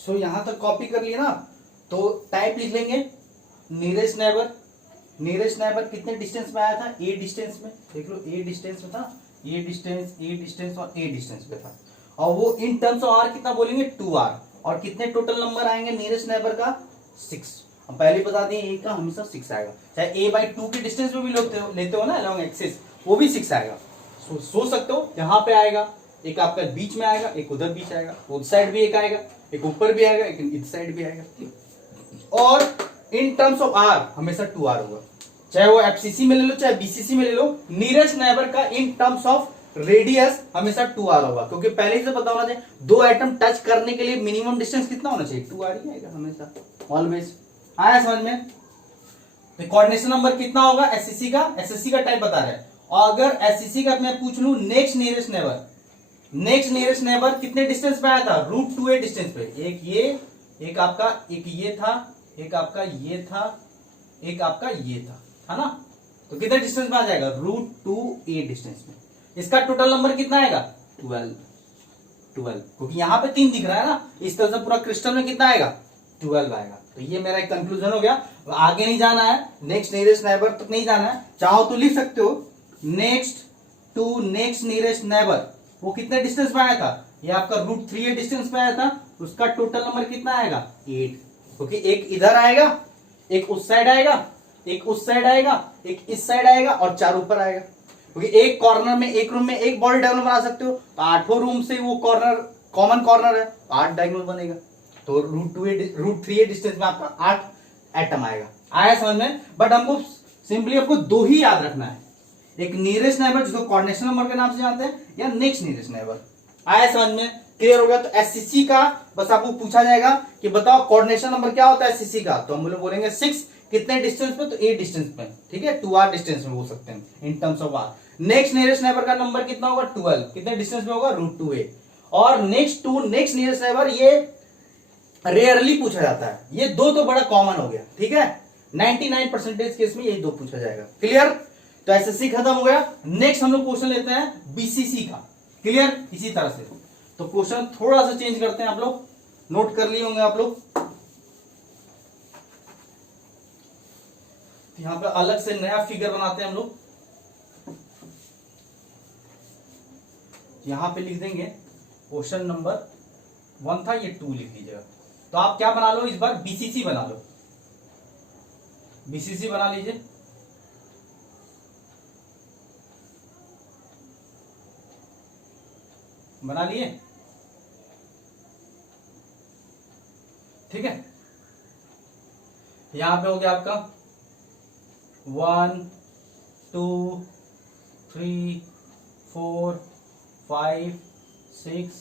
सो यहां तक कॉपी कर लिया ना, तो टाइप लिख लेंगे नियरेस्ट नेबर। नियरेस्ट नेबर कितने डिस्टेंस में आया था, ए डिस्टेंस में, देख लो ए डिस्टेंस में था, ए डिस्टेंस और ए डिस्टेंस पे था। और वो इन टर्म्स ऑफ आर कितना बोलेंगे 2r। और कितने टोटल नंबर आएंगे नियरेस्ट नेबर का 6। हम पहले बता दें ए का हमेशा 6 आएगा, चाहे ए बाई 2 के डिस्टेंस में भी लेते हो ना अलॉन्ग एक्सिस, वो भी 6 आएगा। सोच सकते हो यहाँ पे आएगा, एक आपका बीच में आएगा, एक उधर बीच आएगा, उस साइड भी एक आएगा, एक ऊपर भी आएगा, एक इस साइड भी आएगा। और इन टर्म्स ऑफ आर हमेशा 2r होगा, चाहे वो एफसीसी में ले लो चाहे बीसीसी में ले लो। नियरेस्ट नेबर का इन टर्म्स ऑफ रेडियस हमेशा 2r होगा, क्योंकि पहले ही से पता होना चाहिए दो एटम टच करने के लिए मिनिमम डिस्टेंस कितना होना चाहिए, 2r ही आएगा हमेशा, ऑलवेज। आया समझ में? कोऑर्डिनेशन नंबर कितना होगा एससीसी का, एसएससी का टाइप बता रहे हैं। और अगर एससीसी का मैं पूछ लूं next nearest neighbour, next nearest neighbour कितने डिस्टेंस पे आया था, √2a डिस्टेंस पे। एक ये, एक आपका, एक ये था, एक आपका ये था, एक आपका ये था ना, तो कितने डिस्टेंस में आ जाएगा √2a डिस्टेंस में। इसका टोटल नंबर कितना आएगा 12, क्योंकि यहां पे 3 दिख रहा है ना, इस तरह से पूरा क्रिस्टल में कितना आएगा 12 आएगा। तो ये मेरा एक कंक्लूजन हो गया। आगे नहीं जाना है, नेक्स्ट नियरेस्ट नेबर तक नहीं जाना है, चाहो तो लिख सकते हो next to next nearest neighbour वो कितने डिस्टेंस में आया था, ये आपका √3a डिस्टेंस में आया था, उसका टोटल नंबर कितना आएगा 8, क्योंकि एक इधर आएगा, एक उस साइड आएगा, एक उस साइड आएगा, एक इस साइड आएगा और 4 ऊपर आएगा। क्योंकि एक कॉर्नर में, एक रूम में एक बॉडी डायगोनल बना सकते हो, तो 8 रूम से वो कॉर्नर कॉमन कॉर्नर है, 8 डायगोनल बनेगा, तो √3a डिस्टेंस में आपका 8 एटम आएगा। आया समझ में? बट हमको सिंपली आपको 2 ही याद रखना है, एक नियरेस्ट नेबर जिसको कोऑर्डिनेशन नंबर के नाम से जानते हैं, या नेक्स्ट नियरेस्ट नेबर। आया समझ में? क्लियर हो गया? तो एससीसी का बस आपको पूछा जाएगा कि बताओ कोऑर्डिनेशन नंबर क्या होता है एससीसी का, तो हम लोग बोलेंगे 6 कितने डिस्टेंस पे, तो a डिस्टेंस पे, ठीक है, 2r डिस्टेंस में बोल सकते हैं in terms of r। Next nearest neighbour का नंबर कितना होगा 12, कितने डिस्टेंस में होगा √2a। और next to next nearest neighbour ये रेयरली पूछा जाता है, ये दो तो बड़ा कॉमन हो गया, ठीक है, 99% केस में ये दो पूछा जाएगा। क्लियर? तो एसएससी खत्म हो गया। नेक्स्ट हम लोग क्वेश्चन लेते हैं बीसीसी का। क्लियर? इसी तरह से तो क्वेश्चन थोड़ा सा चेंज करते हैं, आप लोग नोट कर लिए होंगे आप लोग। यहां पे अलग से नया फिगर बनाते हैं हम लोग, यहां पे लिख देंगे क्वेश्चन नंबर 1 था, ये 2 लिख लीजिएगा। तो आप क्या बना लो इस बार, बीसीसी बना लो, बीसीसी बना लीजिए। बना लिए? ठीक है, यहां पे हो गया आपका 1 2 3 4 5 6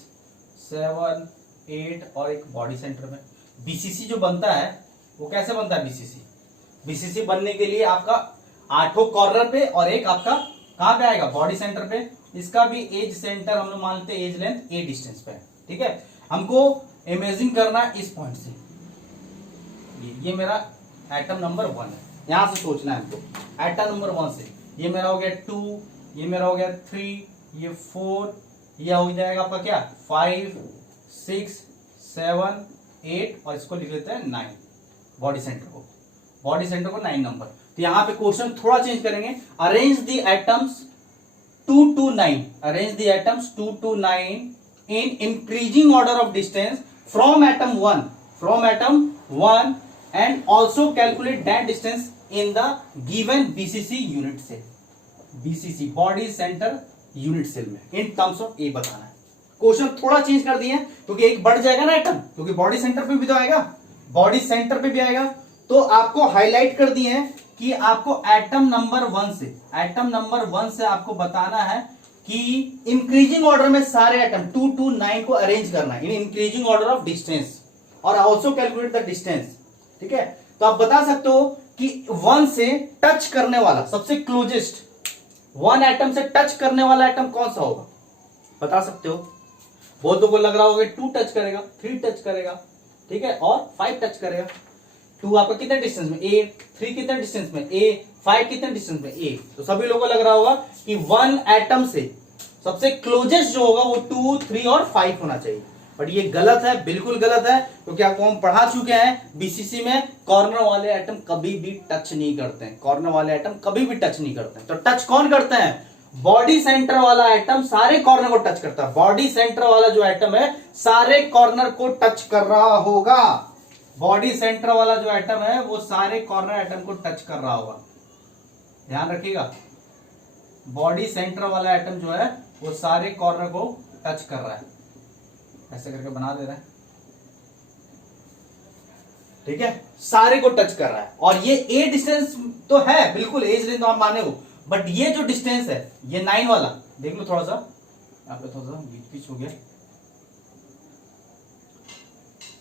7 8 और एक बॉडी सेंटर में। बीसीसी जो बनता है वो कैसे बनता है बीसीसी, बीसीसी बनने के लिए आपका 8 कॉर्नर पे और एक आपका कहां पे आएगा बॉडी सेंटर पे। इसका भी एज सेंटर हम लोग मानते हैं एज लेंथ a डिस्टेंस पे है, ठीक है। हमको इमेजिन करना है इस पॉइंट से, ये मेरा एटम नंबर 1 है, यहां से सोचना है हमको एटम नंबर 1 से। ये मेरा हो गया 2, ये मेरा हो गया 3, ये 4, ये हो जाएगा आपका क्या 5 6 7 8 और इसको लिख लेते हैं 9, बॉडी सेंटर को, बॉडी सेंटर को 9 नंबर। तो यहां पे क्वेश्चन थोड़ा चेंज करेंगे, arrange the atoms 2 to 9, arrange the atoms 2 to 9 in increasing order of distance from atom 1 and also calculate that distance in the given BCC unit cell, BCC body center unit cell में in terms of A बताना है। Question थोड़ा change कर दिए क्योंकि एक बढ़ जाएगा ना एटम, क्योंकि बॉडी सेंटर पे भी तो आएगा, बॉडी सेंटर पे भी आएगा, तो आपको हाईलाइट कर दिए हैं कि आपको एटम नंबर 1 से, एटम नंबर 1 से आपको बताना है कि इंक्रीजिंग ऑर्डर में सारे एटम 2 to 9 को अरेंज करना है in increasing order of distance और आल्सो कैलकुलेट द डिस्टेंस, ठीक है। तो आप बता सकते हो कि 1 से टच करने वाला सबसे क्लोजेस्ट 1 एटम से टच करने वाला एटम कौन सा होगा, बता सकते हो। बहुतों को लग रहा होगा 2 टच करेगा, 3 टच करेगा, ठीक है, और 5 टच करेगा। 2 आपका कितने डिस्टेंस में A, 3 कितने डिस्टेंस में A, 5 कितने डिस्टेंस में A। तो सभी लोगों को लग रहा होगा कि 1 एटम से सबसे क्लोजेस्ट जो होगा वो 2, 3 और 5 होना चाहिए। बट ये गलत है, बिल्कुल गलत है, क्योंकि आपको हम पढ़ा चुके हैं बीसीसी में कॉर्नर वाले एटम कभी भी टच नहीं करते हैं, कॉर्नर वाले एटम कभी भी टच नहीं करते हैं। तो टच कौन करते हैं? बॉडी सेंटर वाला एटम सारे कॉर्नर को टच करता है। बॉडी सेंटर वाला जो एटम है सारे कॉर्नर को टच कर रहा होगा। बॉडी सेंटर वाला जो एटम है वो सारे कॉर्नर एटम को टच कर रहा होगा, ध्यान रखिएगा। बॉडी सेंटर वाला एटम जो है वो सारे कॉर्नर को टच कर रहा है, ऐसे करके बना दे रहा है, ठीक है, सारे को टच कर रहा है। और ये ए डिस्टेंस तो है, बिल्कुल एज रेंज तो आप माने हो, बट ये जो डिस्टेंस है ये 9 वाला देख लो, थोड़ा सा यहाँ पे थोड़ा सा बीच हो गया।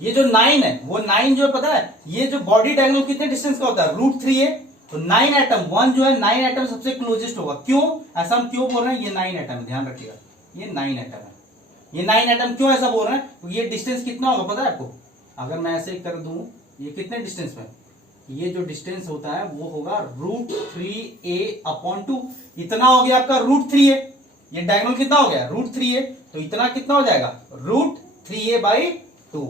ये जो 9 है वो 9 जो है पता है, ये जो बॉडी डायगोनल कितने डिस्टेंस का होता है? √3 है। तो 9 एटम 1 जो है 9 एटम सबसे क्लोजेस्ट होगा। क्यों ऐसा हम क्यों बोल रहे हैं? ये 9 एटम है, ध्यान रखिएगा, ये 9 एटम है। ये 9 एटम क्यों ऐसा बोल रहे हैं? तो ये डिस्टेंस कितना होगा पता है आपको? अगर मैं ऐसे कर दूं, ये कितने डिस्टेंस में, ये जो डिस्टेंस होता है वो होगा √3a/2। इतना हो गया आपका √3a। ये डायगोनल कितना हो गया? √3a। तो इतना कितना हो जाएगा? √3a/2,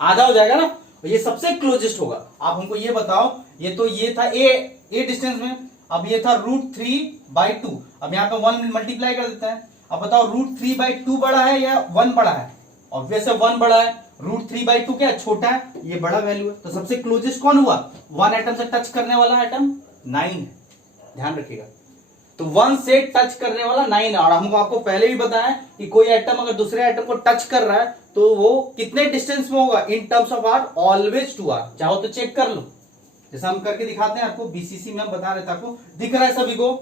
आधा हो जाएगा ना। ये सबसे क्लोजेस्ट होगा। आप हमको ये बताओ, ये था ए डिस्टेंस में, अब ये था √3/2। अब यहाँ पे 1 मल्टीप्लाई कर देते हैं। अब बताओ √3/2 बड़ा है या 1 बड़ा है? ऑब्वियस है 1 बड़ा है। √3/2 क्या छोटा है, ये बड़ा वैल्यू है। तो सबसे क्लोजेस्ट कौन हुआ? 1 एटम से टच करने वाला एटम 9 है, ध्यान रखिएगा। तो 1 से टच करने वाला 9 है। और हमको आपको पहले भी बताया कि कोई एटम अगर दूसरे एटम को टच कर रहा है तो वो कितने डिस्टेंस में होगा? In terms of R, always 2r। चाहो तो चेक कर लो, जैसा हम करके दिखाते हैं आपको। बीसीसी में हम बता रहे थे, आपको दिख रहा है सभी को,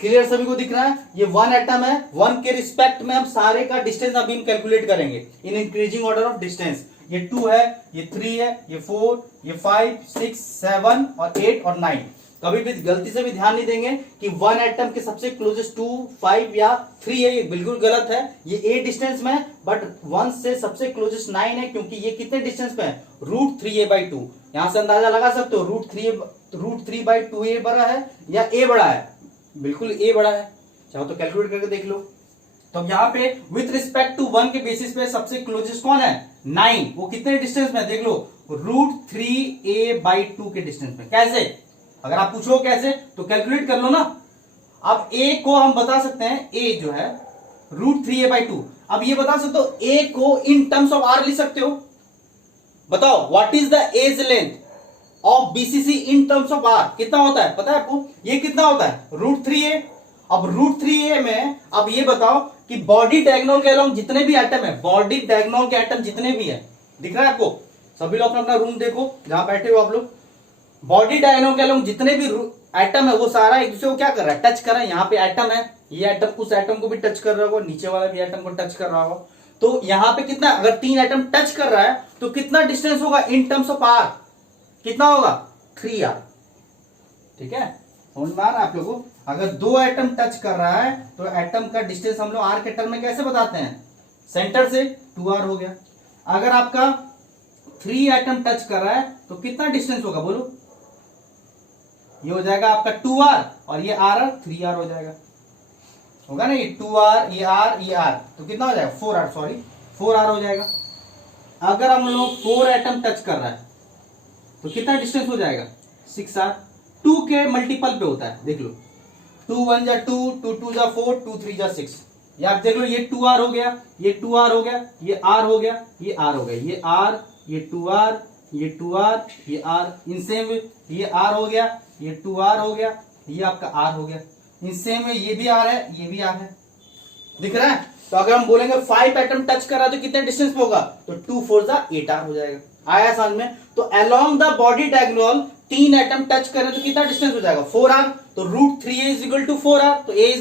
क्लियर सभी को दिख रहा है। ये 1 एटम है, 1 के रिस्पेक्ट में हम सारे का डिस्टेंस अभी हम कैलकुलेट करेंगे in increasing order of distance. ये 2 है, ये 3 है, ये 4, ये 5, 6, 7 और 8 और 9। कभी भी गलती से भी ध्यान नहीं देंगे कि 1 एटम के सबसे क्लोजेस्ट 2, 5 या 3 है, ये बिल्कुल गलत है। ये ए डिस्टेंस में, बट 1 से सबसे क्लोजेस्ट 9 है, क्योंकि ये कितने डिस्टेंस पे है? √3a/2। यहां से अंदाजा लगा सकते हो √3/2a बड़ा है या ए बड़ा है? बिल्कुल ए बड़ा है, चाहो तो कैलकुलेट करके देख लो। तो यहाँ पे विथ रिस्पेक्ट टू 1 के बेसिस पे सबसे क्लोजेस्ट कौन है? 9। वो कितने डिस्टेंस में देख लो, √3a/2 के डिस्टेंस में। कैसे? अगर आप पूछो कैसे तो कैलकुलेट कर लो ना। अब ए को हम बता सकते हैं, ए जो है √3a/2। अब ये बता सकते हो ए को इन टर्म्स ऑफ आर लिख सकते हो। बताओ what is the edge length of BCC in terms of R? कितना होता है पता है आपको? ये कितना होता है? √3a। अब √3a में अब ये बताओ कि बॉडी डायगोनल के अलोंग जितने भी एटम है, बॉडी डायगोनल के एटम जितने भी है, दिख रहा है आपको? सभी लोग अपना रूम देखो जहां बैठे हो आप लोग। बॉडी डायगोनल के अलोंग जितने भी एटम है वो सारा एक दूसरे को क्या कर रहा है? टच कर रहा है। यहाँ पे एटम है, ये एटम उस एटम को भी टच कर रहा होगा, नीचे वाला भी एटम को टच कर रहा होगा। तो यहाँ पे कितना, अगर 3 एटम टच कर रहा है तो कितना डिस्टेंस होगा इन टर्म्स ऑफ आर? कितना होगा? 3r। ठीक है, समझ में आ रहा है आप लोगों को? अगर 2 एटम टच कर रहा है तो एटम का डिस्टेंस हम लोग आर के टर्म में कैसे बताते हैं? सेंटर से 2r हो गया। अगर आपका 3 एटम टच कर रहा है तो कितना डिस्टेंस होगा बोलो? ये हो जाएगा आपका 2r और ये r 3r हो जाएगा, होगा ना? ये 2r, ये r, ये r, तो कितना हो जाएगा? 4r, सॉरी 4r हो जाएगा। अगर हम लोग 4 एटम टच कर रहा है तो कितना डिस्टेंस हो जाएगा? 6r। 2 के मल्टीपल पे होता है, देख लो। 2 1 जा 2, 2 2 जा 4, 2 3 जा 6। ये आप देख लो, ये 2r हो गया, ये 2r हो गया, ये r हो गया, ये r हो गया, ये r, ये 2r, ये 2r, ये r। इन सेम ये r हो गया, ये 2r हो गया, ये आपका r हो गया। इन सेम में ये भी r है, ये भी r है, दिख रहा है? तो अगर हम बोलेंगे 5 एटम टच कर रहा है तो कितने डिस्टेंस पे होगा? तो 2 4 जा 8r हो जाएगा। आया समझ में? तो along the body diagonal 3 atom touch करें तो कितना डिस्टेंस हो जाएगा? 4r। तो √3a = 4r, तो a =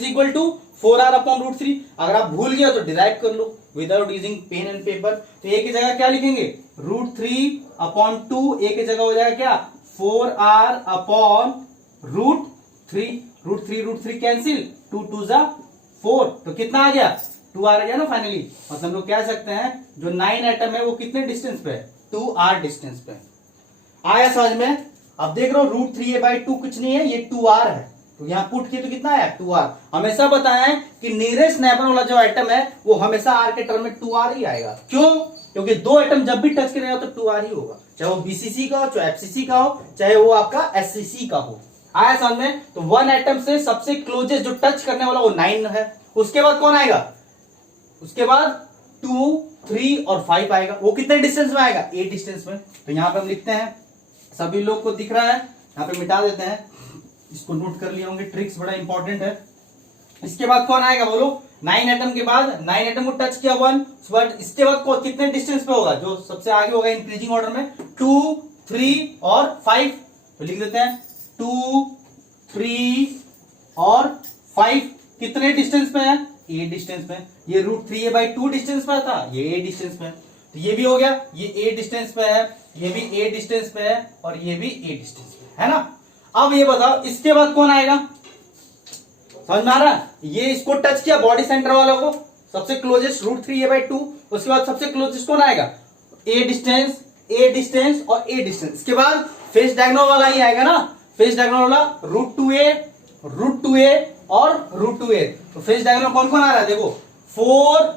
4r/√3। अगर आप भूल गए तो डिराइव कर लो without using pen and paper. तो a की जगह क्या लिखेंगे? √3/2। a की जगह हो जाएगा क्या? 4r/√3। √3 कैंसिल, 2 2 जा 4, तो कितना आ गया? 2r आ गया ना फाइनली। मतलब हम लोग कह सकते हैं जो 9 एटम है वो कितने डिस्टेंस पे है? 2r डिस्टेंस पे। आया समझ में? अब देख रहे हो √3a/2 कुछ नहीं है, ये 2r है। तो यहाँ पुट किए तो कितना आया 2r। हमेशा बताया है कि नियरेस्ट नेबर वाला जो आइटम है वो हमेशा r के टर्म में 2r ही आएगा। क्यों? क्योंकि दो आइटम जब भी टच करेगा तो 2r ही होगा, चाहे वो बीसीसी का हो, चाहे एफसीसी का हो, चाहे वो आपका एससीसी का हो। आया समझ में? तो वन आइटम से सबसे क्लोजेस्ट जो टच करने वाला वो 9 है। उसके बाद कौन आएगा? उसके बाद 2, 3 और 5 आएगा। वो कितने डिस्टेंस में आएगा? 8 डिस्टेंस में। तो यहां पर हम लिखते हैं, सभी लोग को दिख रहा है, यहां पे मिटा देते हैं, इसको नोट कर लिए होंगे, ट्रिक्स बड़ा इंपॉर्टेंट है। इसके बाद कौन आएगा बोलो? 9 एटम के बाद 9 एटम को टच किया 1, इसके बाद कितने डिस्टेंस पे होगा? जो सबसे आगे होगा इंक्रीजिंग ऑर्डर में 2, 3 और 5। तो लिख देते हैं 2, 3 और 5 कितने डिस्टेंस पे है? ए डिस्टेंस में। ये √3a/2 डिस्टेंस पे था, ये ए डिस्टेंस में। तो ये भी हो गया, ये ए डिस्टेंस पे है, ये भी ए डिस्टेंस पे है और ये भी ए डिस्टेंस पे है ना। अब ये बताओ इसके बाद कौन आएगा? समझ में आ रहा है? ये इसको टच किया बॉडी सेंटर वालों को, सबसे क्लोजेस्ट √3a/2। उसके बाद सबसे क्लोजेस्ट कौन आएगा? ए डिस्टेंस, ए डिस्टेंस और ए डिस्टेंस। इसके बाद फेस डायगोनल वाला ही आएगा ना, फेस डायगोनल वाला √2a, √2a और √2a। तो फेस डायगोनल कौन कौन आ रहा है देखो, 4,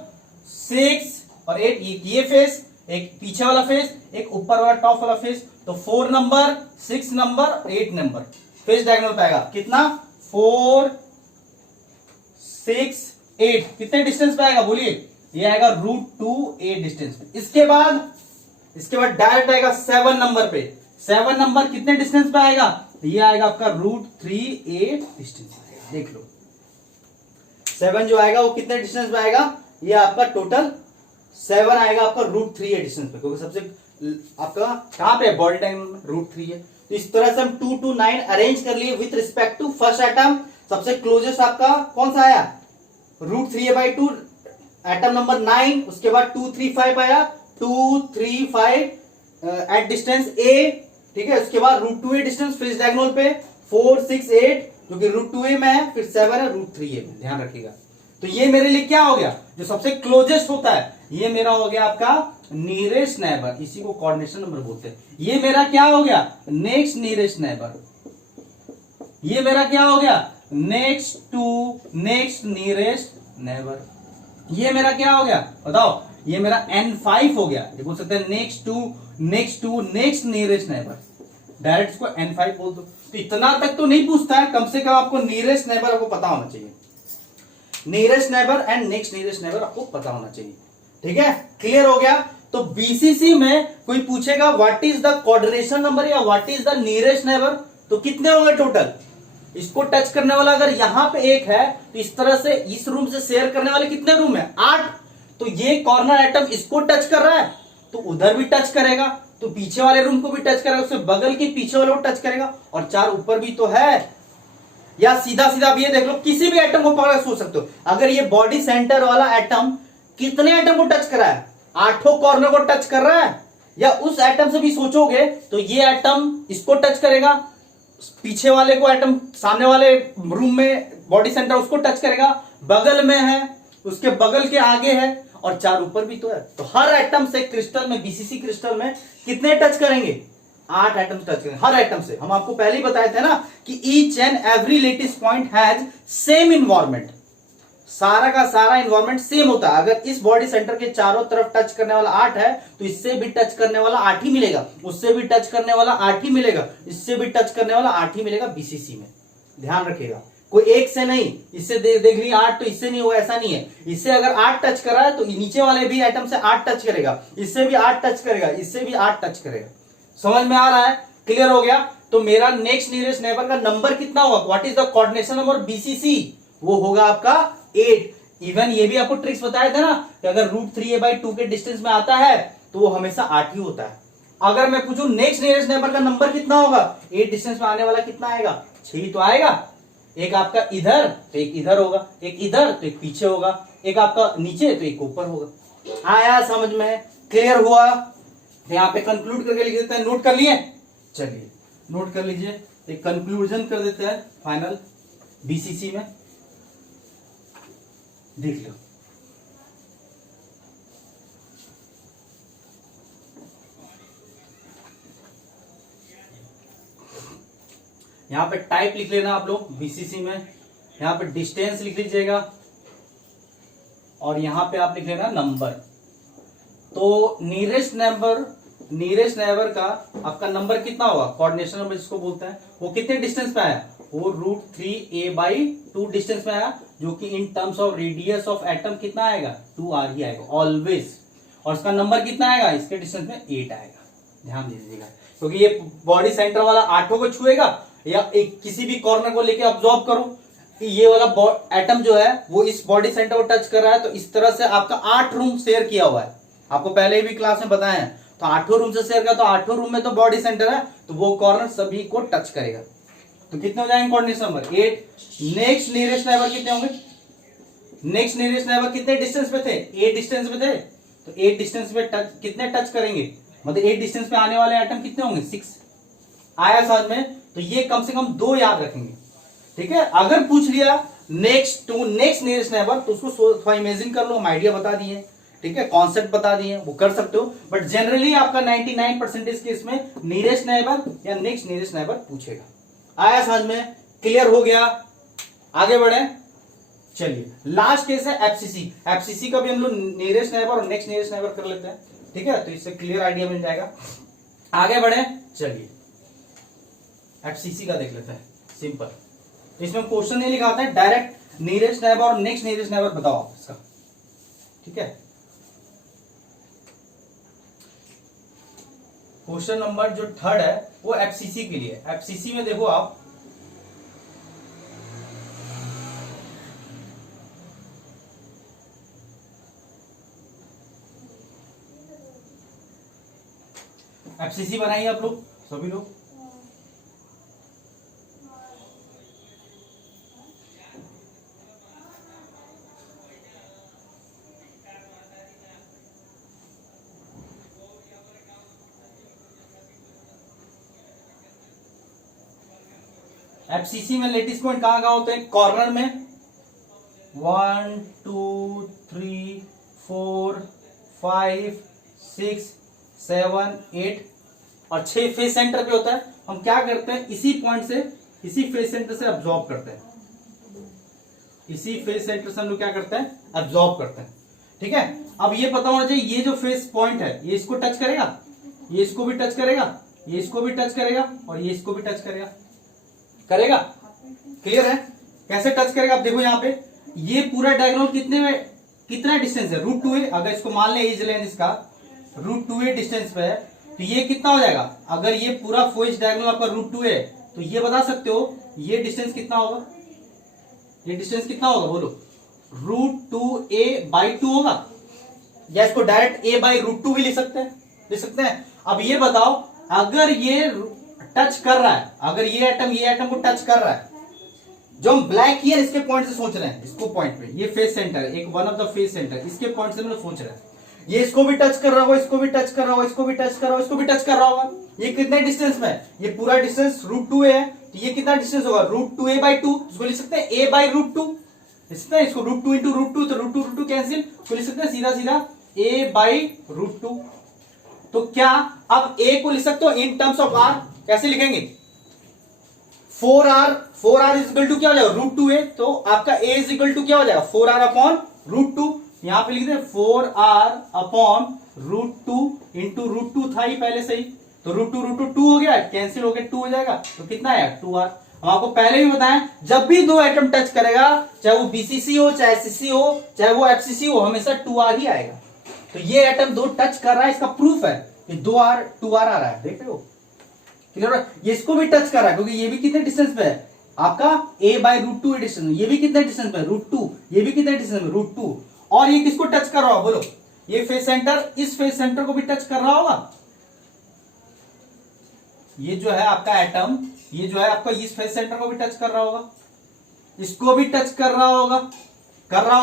6 और 8। ये फेस, एक पीछे वाला फेस, एक ऊपर वाला टॉप वाला फेस। तो 4 number, 6 number, 8 number face diagonal पे आएगा। कितना? 4, 6, 8 कितने डिस्टेंस पे आएगा बोलिए? ये आएगा √2a डिस्टेंस पे। इसके बाद डायरेक्ट आएगा 7 नंबर पे। 7 नंबर कितने डिस्टेंस पे आएगा? ये आएगा आपका √3a डिस्टेंस पे। देख लो 7 जो आएगा वो कितने डिस्टेंस पे आएगा? ये आपका टोटल 7 आएगा आपका √3a डिस्टेंस पे, क्योंकि सबसे आपका कहां पे बॉडी डायगोनल में √3 है। तो इस तरह से हम 2 to 9 अरेंज कर लिए with respect to first atom. सबसे क्लोजेस्ट आपका कौन सा आया? √3a/2 atom number 9। उसके बाद 2, 3, 5 आया, 2, 3, 5 एट डिस्टेंस a, ठीक है। उसके बाद √2a डिस्टेंस फेस डायगोनल पे, 4, 6, 8 जो कि √2a में है, फिर 7 है √3a में, ध्यान रखिएगा। तो ये मेरे लिए क्या हो गया? जो सबसे क्लोजेस्ट होता है ये मेरा हो गया आपका नियरेस्ट नेबर, इसी को कोऑर्डिनेशन नंबर बोलते हैं। ये मेरा क्या हो गया? Next nearest neighbour. ये मेरा क्या हो गया? Next to next nearest neighbour. ये मेरा क्या हो गया बताओ? ये मेरा N5 हो गया। ये बोल सकते हैं next to next nearest neighbour. Direct इसको N5 बोल दो। तो इतना तक तो नहीं पूछता है, कम से कम आपको नियरेस्ट नेबर आपको पता होना चाहिए। Nearest neighbour and next nearest neighbour आपको पता होना चाहिए, ठीक है। क्लियर हो गया? तो बीसीसी में कोई पूछेगा what is the coordination number या what is the nearest neighbour, तो कितने होंगे टोटल? इसको टच करने वाला अगर यहां पे एक है तो इस तरह से इस रूम से शेयर करने वाले कितने रूम है? 8। तो ये कॉर्नर आइटम इसको टच कर रहा है तो उधर भी टच करेगा, तो पीछे वाले रूम को भी टच करेगा, उससे बगल के पीछे वाले को टच करेगा, और 4 ऊपर भी तो है। या सीधा सीधा आप ये देख लो, किसी भी एटम को पकड़ सोच सकते हो, अगर ये बॉडी सेंटर वाला एटम कितने एटम को टच कर रहा है? 8 कॉर्नर को टच कर रहा है। या उस एटम से भी सोचोगे तो ये एटम इसको टच करेगा, पीछे वाले को एटम सामने वाले रूम में बॉडी सेंटर उसको टच करेगा, बगल में है, उसके बगल के आगे है, और 4 ऊपर भी तो है। तो हर एटम से क्रिस्टल में, बीसीसी क्रिस्टल में कितने टच करेंगे? 8 एटम टच करेंगे हर एटम से। हम आपको पहले ही बताए थे ना कि each and every latest point has same environment. सारा का सारा इन्वायरमेंट सेम होता है। अगर इस बॉडी सेंटर के चारों तरफ टच करने वाला 8 है तो इससे भी टच करने वाला 8 ही मिलेगा, उससे भी टच करने वाला 8 ही मिलेगा, इससे भी टच करने वाला 8 ही मिलेगा बीसीसी में। ध्यान रखिएगा, कोई एक से नहीं, इससे देख ली 8 तो इससे नहीं होगा, ऐसा नहीं है। इससे अगर 8 टच कर रहा है तो नीचे वाले भी आइटम से 8 टच करेगा, इससे भी 8 टच करेगा, इससे भी 8 टच करेगा। समझ में आ रहा है? क्लियर हो गया? तो मेरा नेक्स्ट नियरेस्ट नेबर का नंबर कितना होगा? What is the coordination number BCC? वो होगा आपका 8। इवन ये भी आपको ट्रिक्स बताया था ना कि अगर √3a/2 के डिस्टेंस में आता है तो वो हमेशा 8 ही होता है। अगर मैं पूछूं नेक्स्ट नियरेस्ट नेबर का नंबर कितना होगा, 8 डिस्टेंस में आने वाला कितना आएगा? 6 तो आएगा। एक आपका इधर तो एक इधर होगा, एक इधर तो एक पीछे होगा, एक आपका नीचे तो एक ऊपर होगा। आया समझ में? क्लियर हुआ? यहां पे कंक्लूड करके लिख देते हैं। नोट कर लिए? चलिए नोट कर लीजिए, एक कंक्लूजन कर देते हैं फाइनल बीसीसी में। देख लो, यहाँ पे टाइप लिख लेना आप लोग बीसीसी में, यहाँ पे डिस्टेंस लिख लीजिएगा और यहाँ पे आप लिख लेना नंबर। तो नीरेस्ट नेबर का आपका नंबर कितना होगा, कोऑर्डिनेशन नंबर जिसको बोलते हैं, वो कितने डिस्टेंस पे आया, वो √3a/2 डिस्टेंस में आया, जो कि इन terms of radius of atom कितना आएगा, 2r ही आएगा ऑलवेज। और इसका नंबर कितना आएगा, इसके डिस्टेंस में 8 आएगा। ध्यान दीजिएगा, क्योंकि ये बॉडी सेंटर वाला 8 को छुएगा या एक किसी भी कॉर्नर को लेके ऑब्जॉर्व करो कि ये वाला एटम जो है वो इस बॉडी सेंटर को टच कर रहा है, तो इस तरह से आपका 8 रूम शेयर किया हुआ है, आपको पहले भी क्लास में बताया है। तो 8 रूम से शेयर किया, तो 8 रूम में तो बॉडी सेंटर है, तो वो कॉर्नर सभी को टच करेगा। तो कितने हो जाएंगे coordination number 8। Next nearest neighbour कितने होंगे, नेक्स्ट नियरेस्ट नेबर कितने डिस्टेंस पे थे, 8 डिस्टेंस पे थे, तो 8 डिस्टेंस पे कितने टच करेंगे, मतलब 8 डिस्टेंस पे आने वाले एटम कितने होंगे, 6 आया समझ में। तो ये कम से कम 2 याद रखेंगे, ठीक है। अगर पूछ लिया नेक्स्ट नियरेस्ट नेबर, तो उसको थोड़ा इमेजिन कर लो, हम आइडिया बता दिए, ठीक है, कॉन्सेप्ट बता दिए, वो कर सकते हो, बट जनरली आपका 99% केस में नियरेस्ट नेबर या नेक्स्ट नियरेस्ट नेबर पूछेगा। आया समझ में, क्लियर हो गया, आगे बढ़े। चलिए लास्ट केस है एफसीसी। एफसीसी का भी हम लोग नियरेस्ट नेबर और नेक्स्ट नियरेस्ट नेबर कर लेते हैं, ठीक है, तो इससे क्लियर आइडिया मिल जाएगा। आगे बढ़े, चलिए एफसीसी का देख लेते हैं, सिंपल। इसमें क्वेश्चन नहीं लिखाते हैं, डायरेक्ट नियरेस्ट नेबर और नेक्स्ट नियरेस्ट नेबर बताओ आप इसका, ठीक है। क्वेश्चन नंबर जो 3 है वो एफसीसी के लिए। एफसीसी में देखो आप, एफसीसी बनाइए आप लोग सभी लोग। एफसीसी में लेटिस पॉइंट कहां कहां होते हैं, कॉर्नर में 1 2 3 4 5 6 7 8 और 6 फेस सेंटर पे होता है। हम क्या करते हैं, इसी पॉइंट से, इसी फेस सेंटर से अब्सॉर्ब करते हैं, इसी फेस सेंटर से हम लोग क्या करते हैं, अब्सॉर्ब करते हैं, ठीक है। अब ये पता होना चाहिए, ये जो फेस पॉइंट है ये इसको टच करेगा, ये इसको भी टच करेगा, ये इसको भी टच करेगा और ये इसको भी टच करेगा, करेगा, क्लियर है। कैसे टच करेगा, आप देखो यहाँ पे, ये पूरा डायगोनल कितना डिस्टेंस है, √2a। अगर इसको मान ले एज लेंथ इसका √2a डिस्टेंस पे है, तो ये कितना हो जाएगा, अगर ये पूरा फोइस डायगोनल आपका √2a, तो ये बता सकते हो ये डिस्टेंस कितना होगा, ये डिस्टेंस कितना होगा बोलो, √2a/2 होगा, या इसको डायरेक्ट a/√2 भी लिख सकते हैं। अब ये बताओ, अगर ये टच कर रहा है, अगर ये एटम को टच कर रहा है, जो हम ब्लैक हियर इसके पॉइंट से सोच रहे हैं, इसको पॉइंट पे, ये फेस सेंटर, एक one of the face centre, इसके पॉइंट से हम लोग सोच रहे हैं, ये इसको भी टच कर रहा होगा, इसको भी टच कर रहा होगा, इसको भी टच कर रहा होगा, इसको भी टच कर रहा होगा। ये कितने डिस्टेंस में है, ये पूरा डिस्टेंस √2a है, तो ये कितना डिस्टेंस होगा, √2a/2, इसको लिख सकते हैं a/√2, इसको √2 × √2, तो √2 कैंसिल, इसको लिख सकते हैं सीधा a/√2। तो क्या अब a को लिख सकते हो इन टर्म्स ऑफ r, कैसे लिखेंगे, 4r इज इक्वल टू क्या हो जाएगा, √2a, तो आपका a इज इक्वल टू क्या हो जाएगा, 4r/√2। यहां पे लिख दे 4r/√2 इंटू √2 था ही पहले से ही, तो √2 2 हो गया, कैंसिल हो गया, 2 हो जाएगा, तो कितना आया 2r। हम आपको पहले भी बताया, जब भी दो एटम टच करेगा, चाहे वो बीसीसी हो, चाहे एससीसी हो, चाहे वो एफसीसी हो, हमेशा 2r ही आएगा। तो ये एटम दो टच कर रहा है, इसका प्रूफ है कि 2r आ रहा है, देख रहे हो, क्लियर है। ये इसको भी टच कर रहा है, क्योंकि ये भी कितने डिस्टेंस पे है आपका a/√2 डिस्टेंस, ये भी कितने डिस्टेंस पे है √2, ये भी कितने डिस्टेंस में √2, और ये किसको टच कर रहा होगा बोलो, ये फेस सेंटर इस फेस सेंटर को भी टच कर रहा होगा। ये जो है आपका एटम, ये जो है आपका इस फेस सेंटर को भी टच कर रहा होगा, इसको भी टच कर रहा होगा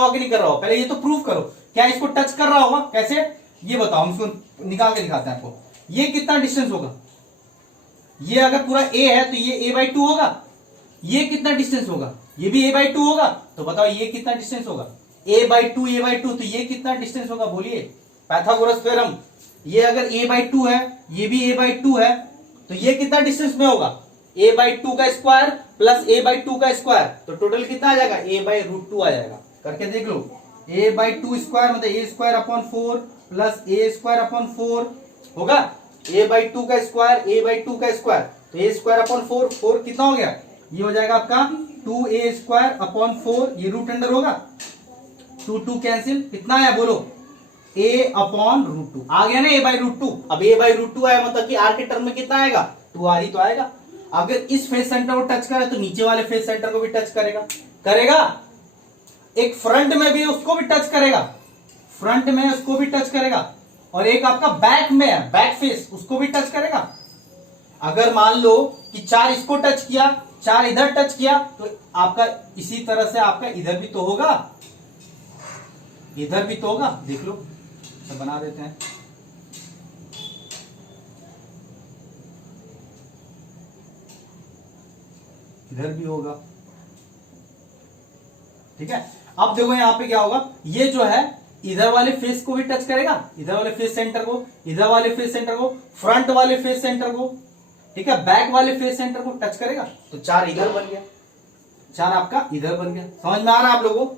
कि नहीं कर रहा होगा, पहले ये तो प्रूफ करो, क्या इसको टच कर रहा होगा, कैसे ये बताओ, हम इसको निकाल के दिखाते हैं आपको। ये कितना डिस्टेंस होगा, ये अगर पूरा a है तो ये a/2 होगा, ये कितना डिस्टेंस होगा, ये भी a/2 होगा, तो बताओ ये कितना डिस्टेंस होगा, a/2, तो ये कितना डिस्टेंस होगा बोलिए, पाइथागोरस थ्योरम। ये अगर a/2 है, ये भी a/2 है, तो ये कितना डिस्टेंस में होगा, a बाई 2 का स्क्वायर प्लस a बाई 2 का स्क्वायर, तो टोटल कितना आ जाएगा, a बाई रूट 2 आ जाएगा। करके देख लो, a बाई 2 स्क्वायर मतलब a square upon 4 plus a square upon 4 होगा, a बाई 2 का स्क्वायर, a बाई 2 का स्क्वायर, तो a स्क्वायर अपॉन 4, 4 कितना हो गया, ये हो जाएगा आपका 2a स्क्वायर अपॉन 4, ये रूट अंडर होगा, 2 2 कैंसिल, कितना आया बोलो, a अपॉन रूट 2 आ गया ना, a बाई रूट 2। अब a बाई रूट 2 आया मतलब कि r के टर्म में कितना आएगा, 2r ही तो आएगा। अगर इस फेस सेंटर को टच करे तो नीचे वाले फेस सेंटर को भी टच करेगा, करेगा, एक फ्रंट में भी उसको भी टच करेगा, फ्रंट में उसको भी टच करेगा, और एक आपका बैक में है, बैक फेस, उसको भी टच करेगा। अगर मान लो कि 4 इसको टच किया, 4 इधर टच किया, तो आपका इसी तरह से आपका इधर भी तो होगा, इधर भी तो होगा, देख लो, तो बना देते हैं। इधर भी होगा, ठीक है। अब देखो यहां पे क्या होगा, ये जो है इधर वाले फेस को भी टच करेगा, इधर वाले फेस सेंटर को, इधर वाले फेस सेंटर को, फ्रंट वाले फेस सेंटर को, ठीक है, बैक वाले फेस सेंटर को टच करेगा, तो 4 इधर बन गया, 4 आपका इधर बन गया। समझ में आ रहा है आप लोगों को,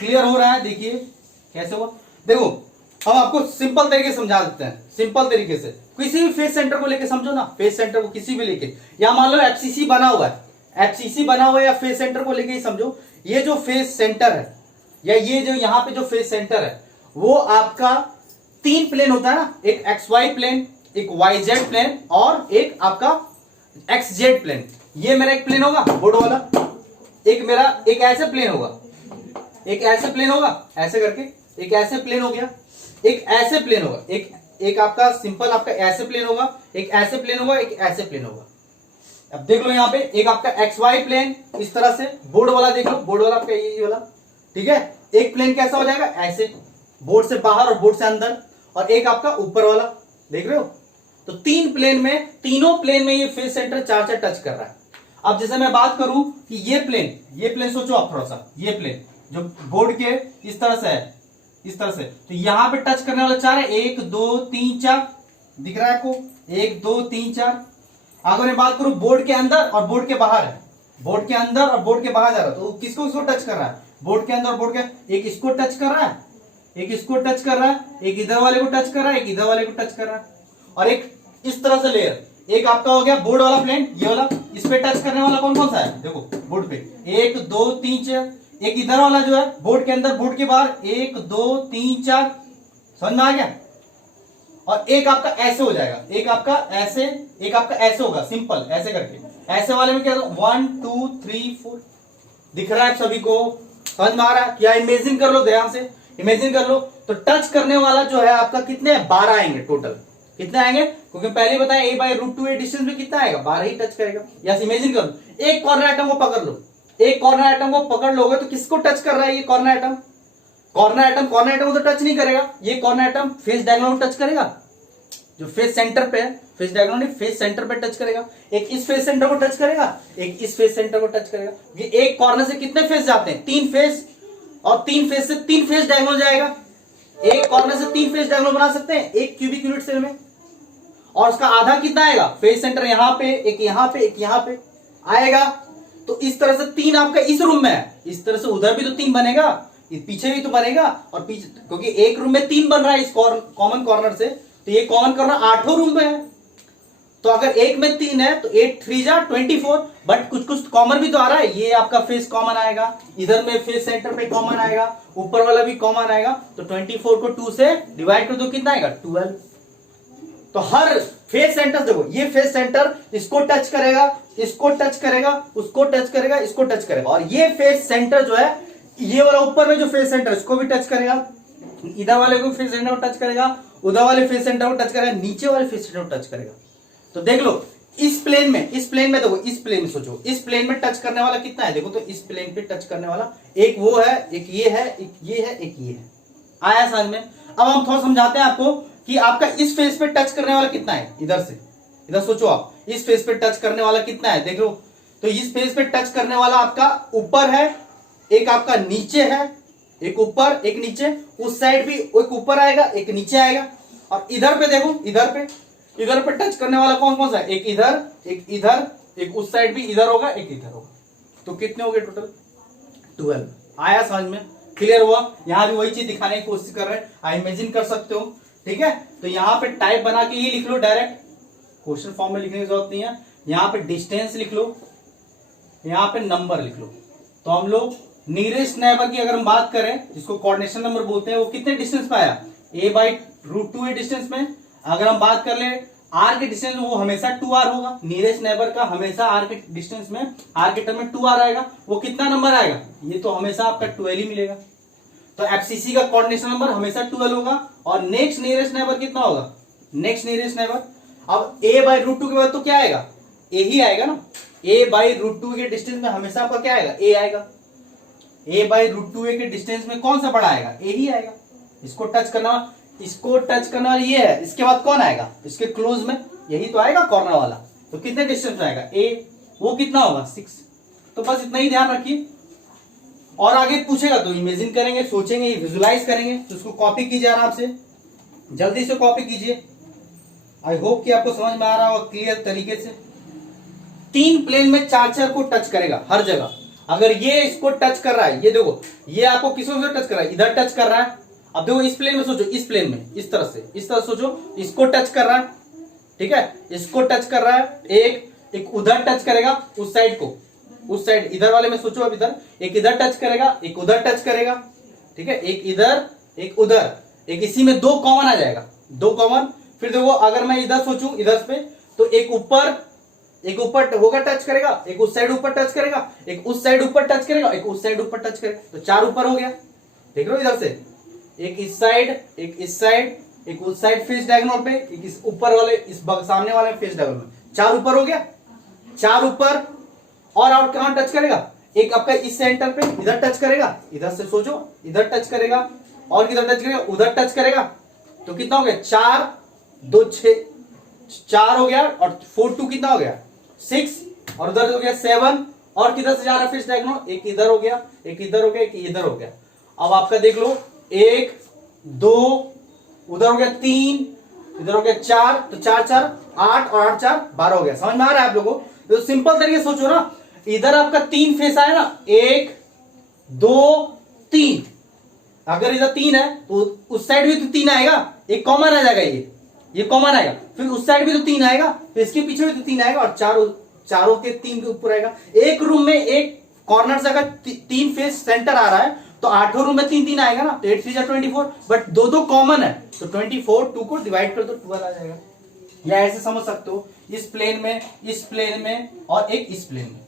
क्लियर हो रहा है, देखिए कैसे हुआ। देखो हम आपको सिंपल तरीके से समझा देते हैं, सिंपल तरीके से किसी भी फेस सेंटर को लेके समझो ना, फेस सेंटर को किसी भी लेके, या मान लो एफसीसी बना हुआ है, एफसीसी बना हुआ है, या फेस सेंटर को लेके ही समझो, ये जो फेस सेंटर है, या ये जो यहां पे जो फेस सेंटर है, वो आपका 3 प्लेन होता है ना, एक एक्स वाई प्लेन, एक वाई जेड प्लेन, और एक आपका एक्स जेड प्लेन। ये मेरा एक प्लेन होगा बोर्ड वाला, एक मेरा एक ऐसे प्लेन होगा, एक ऐसे प्लेन होगा, ऐसे करके एक ऐसे प्लेन हो गया, एक ऐसे प्लेन होगा, एक आपका सिंपल आपका ऐसे प्लेन होगा, एक ऐसे प्लेन होगा, एक ऐसे प्लेन होगा। अब देख लो यहाँ पे एक आपका एक्स वाई प्लेन इस तरह से, बोर्ड वाला देख लो, बोर्ड वाला आपका ये वाला, ठीक है। एक प्लेन कैसा हो जाएगा, ऐसे, बोर्ड से बाहर और बोर्ड से अंदर, और एक आपका ऊपर वाला, देख रहे हो। तो 3 प्लेन में, तीनों प्लेन में ये फेस सेंटर 4 टच कर रहा है। अब जैसे मैं बात करूं कि ये प्लेन सोचो आप थोड़ा सा, ये प्लेन जो बोर्ड के इस तरह से है, इस तरह से, तो यहां पे टच करने वाला 4 है, 1 2 3 4, दिख रहा है आपको, 1 2 3 4। अगर मैं बात करूं बोर्ड के अंदर और बोर्ड के बाहर है, बोर्ड के अंदर और बोर्ड के बाहर जा रहा है, तो किसको किसको टच कर रहा है, बोर्ड के अंदर और बोर्ड के, एक इसको टच कर रहा है, एक इसको टच कर रहा है, एक इधर वाले को टच कर रहा है, एक इधर वाले को टच कर रहा है, और एक इस तरह से लेयर, एक आपका हो गया बोर्ड वाला प्लेन, ये वाला, इस पे टच करने वाला कौन कौन सा है, देखो बोर्ड पे 1 2 3 4, एक इधर वाला जो है बोर्ड के अंदर बोर्ड के बाहर 1 2 3 4, समझ में आ गया। और एक आपका ऐसे हो जाएगा, एक आपका ऐसे, एक आपका ऐसे होगा, सिंपल ऐसे करके, ऐसे वाले में क्या 1 2 3 4, दिख रहा है सभी को, समझ में आ रहा है क्या, इमेजिन कर लो, ध्यान से इमेजिन कर लो। तो टच करने वाला जो है आपका कितने 12 आएंगे टोटल, कितने आएंगे, क्योंकि पहले बताया a by root 2 A distance में कितना आएगा, 12 ही टच करेगा। या इमेजिन कर लो, एक कॉर्नर आइटम को पकड़ लो, एक कॉर्नर आइटम को पकड़ लोगे तो किसको टच कर रहा है ये कॉर्नर आइटम, कॉर्नर आइटम को तो टच नहीं करेगा, ये corner item face diagonal touch करेगा, जो फेस सेंटर पे है, फेस डायगोनल नहीं, फेस सेंटर पे टच करेगा, एक इस फेस सेंटर को टच करेगा, एक इस फेस सेंटर को टच करेगा। ये एक कॉर्नर से कितने फेस जाते हैं, 3 फेस, और 3 फेस से 3 फेस डायगोनल जाएगा, एक कॉर्नर से 3 फेस डायगोनल बना सकते हैं एक क्यूबिक यूनिट सेल में, और उसका आधा कितना आएगा, फेस सेंटर यहां पे, एक यहां पे, एक यहां पे आएगा। तो इस तरह से 3 आपका इस रूम में है, इस तरह से उधर भी तो 3 बनेगा, पीछे भी तो बनेगा, और पीछे क्योंकि एक रूम में 3 बन रहा है इस कॉमन कॉर्नर से, तो ये कॉमन कॉर्नर 8 रूम में है। तो अगर एक में 3 है तो 8 3 जा 24, बट कुछ कुछ कॉमन भी तो आ रहा है, ये आपका फेस कॉमन आएगा, इधर में फेस सेंटर पे कॉमन आएगा, ऊपर वाला भी कॉमन आएगा, तो 24 को 2 से डिवाइड कर दो, कितना आएगा 12। तो हर फेस सेंटर देखो, ये फेस सेंटर इसको टच करेगा, इसको टच करेगा, उसको टच करेगा, इसको टच करेगा, और ये फेस सेंटर जो है, ये वाला ऊपर में जो फेस सेंटर इसको भी टच करेगा, इधर वाले को फेस सेंटर को टच करेगा, उधर वाले फेस सेंटर को टच करेगा, नीचे वाले फेस सेंटर को टच करेगा। तो देख लो इस प्लेन में देखो, इस प्लेन में सोचो, इस प्लेन में टच करने वाला कितना है, देखो तो इस प्लेन पे टच करने वाला एक वो है, एक ये है, एक ये है, एक ये है, आया समझ में। अब हम थोड़ा समझाते हैं आपको कि आपका इस फेस पे टच करने वाला कितना है, इधर से इधर सोचो आप, इस फेस पे टच करने वाला कितना है, देख लो। तो इस फेस पे टच करने वाला आपका ऊपर है, एक आपका नीचे है, एक ऊपर एक नीचे, उस साइड भी एक ऊपर आएगा, एक नीचे आएगा, और इधर पे देखो, इधर पे टच करने वाला कौन कौन सा है, एक इधर, एक इधर, एक उस साइड भी इधर होगा, एक इधर होगा, तो कितने हो गए टोटल 12। आया समझ में, क्लियर हुआ। यहां भी वही चीज दिखाने की कोशिश कर रहे हैं, आप इमेजिन कर सकते हो, ठीक है। तो यहाँ पे टाइप बना के ये लिख लो, डायरेक्ट क्वेश्चन फॉर्म में लिखने की जरूरत नहीं है। यहाँ पे डिस्टेंस लिख लो, यहाँ पे नंबर लिख लो। तो हम लोग नियरेस्ट नेबर की अगर हम बात करें, जिसको कोऑर्डिनेशन नंबर बोलते हैं, वो कितने डिस्टेंस पे आया, a/√2 है डिस्टेंस में। अगर हम बात कर ले r के डिस्टेंस में, वो हमेशा 2r होगा। नियरेस्ट नेबर का हमेशा r के डिस्टेंस में, r के टर्म में 2r आएगा। वो कितना नंबर आएगा, ये तो हमेशा आपका 12 ही मिलेगा। तो एफसीसी का कोऑर्डिनेशन नंबर हमेशा 12 होगा। और नेक्स्ट नियरेस्ट नेबर कितना होगा, नेक्स्ट नियरेस्ट नेबर, अब a/√2 के बाद तो क्या आएगा, a ही आएगा ना। a/√2 के डिस्टेंस में हमेशा आपका क्या आएगा, a आएगा। a/√2 के डिस्टेंस में कौन सा बड़ा आएगा, a ही आएगा। इसको टच करना ये है, इसके बाद कौन आएगा, इसके क्लोज में यही तो आएगा कॉर्नर वाला। तो कितने डिस्टेंस में आएगा, a, वो कितना होगा 6। तो बस इतना ही ध्यान रखिए। और आगे पूछेगा तो इमेजिन करेंगे, सोचेंगे, विजुलाइज करेंगे। तो उसको कॉपी कीजिए आराम से, जल्दी से कॉपी कीजिए। आई होप कि आपको समझ में आ रहा होगा क्लियर तरीके से। 3 प्लेन में 4 को टच करेगा हर जगह। अगर ये इसको टच कर रहा है, ये देखो, ये आपको किसको टच कर रहा है, इधर टच कर रहा है। अब देखो इस प्लेन में सोचो, इस प्लेन में इस तरह सोचो, इसको टच कर रहा है, ठीक है, इसको टच कर रहा है। एक उधर टच करेगा उस साइड को, उस साइड इधर वाले में सोचो, अब इधर एक इधर टच करेगा, एक उधर टच करेगा, ठीक है, एक इधर एक उधर, एक इसी में 2 कॉमन आ जाएगा, 2 कॉमन। फिर देखो अगर मैं इधर सोचूं, इधर पे, तो एक ऊपर होगा टच करेगा, एक उस साइड ऊपर टच करेगा, एक उस साइड ऊपर टच करेगा, एक उस साइड ऊपर टच करेगा। तो 4 ऊपर हो गया, देख रहे हो इधर से, एक इस साइड, एक इस साइड, एक उस साइड फेस डायगोनल पे, एक इस ऊपर वाले, इस सामने वाले फेस डायगोनल में। 4 ऊपर हो गया, 4 ऊपर। और कहां टच करेगा, एक आपका इस सेंटर पे इधर टच करेगा, इधर से सोचो, इधर टच करेगा, और किधर टच करेगा, उधर टच करेगा। तो कितना हो गया, 4 2 6, 4 हो गया, और 4 2 कितना हो गया 6, और उधर हो गया 7। और किधर से जा रहा है फेस डायगोनल, एक इधर हो गया, एक इधर हो गया, एक इधर हो गया। अब आपका देख लो, 1 2, उधर हो गया 3, इधर हो गया 4, तो 4 4 8, और 8 4 12 हो गया। समझ में आ रहा है आप लोगों को। तो सिंपल तरीके से सोचो ना, इधर आपका 3 फेस आया ना, 1 2 3। अगर इधर 3 है तो उस साइड भी तो 3 आएगा, एक कॉमन आ जाएगा, ये कॉमन आएगा। फिर उस साइड भी तो 3 आएगा, फिर इसके पीछे भी तो 3 आएगा, और चारों के 3 के ऊपर आएगा। एक रूम में एक कॉर्नर से अगर 3 फेस सेंटर आ रहा है, तो 8 रूम में 3 3 आएगा ना, तो 8 3 24। बट 2 2 कॉमन है, तो 24, 2 को डिवाइड कर दो 12 आ जाएगा। या ऐसे समझ सकते हो, इस प्लेन में, इस प्लेन में, और एक इस प्लेन में,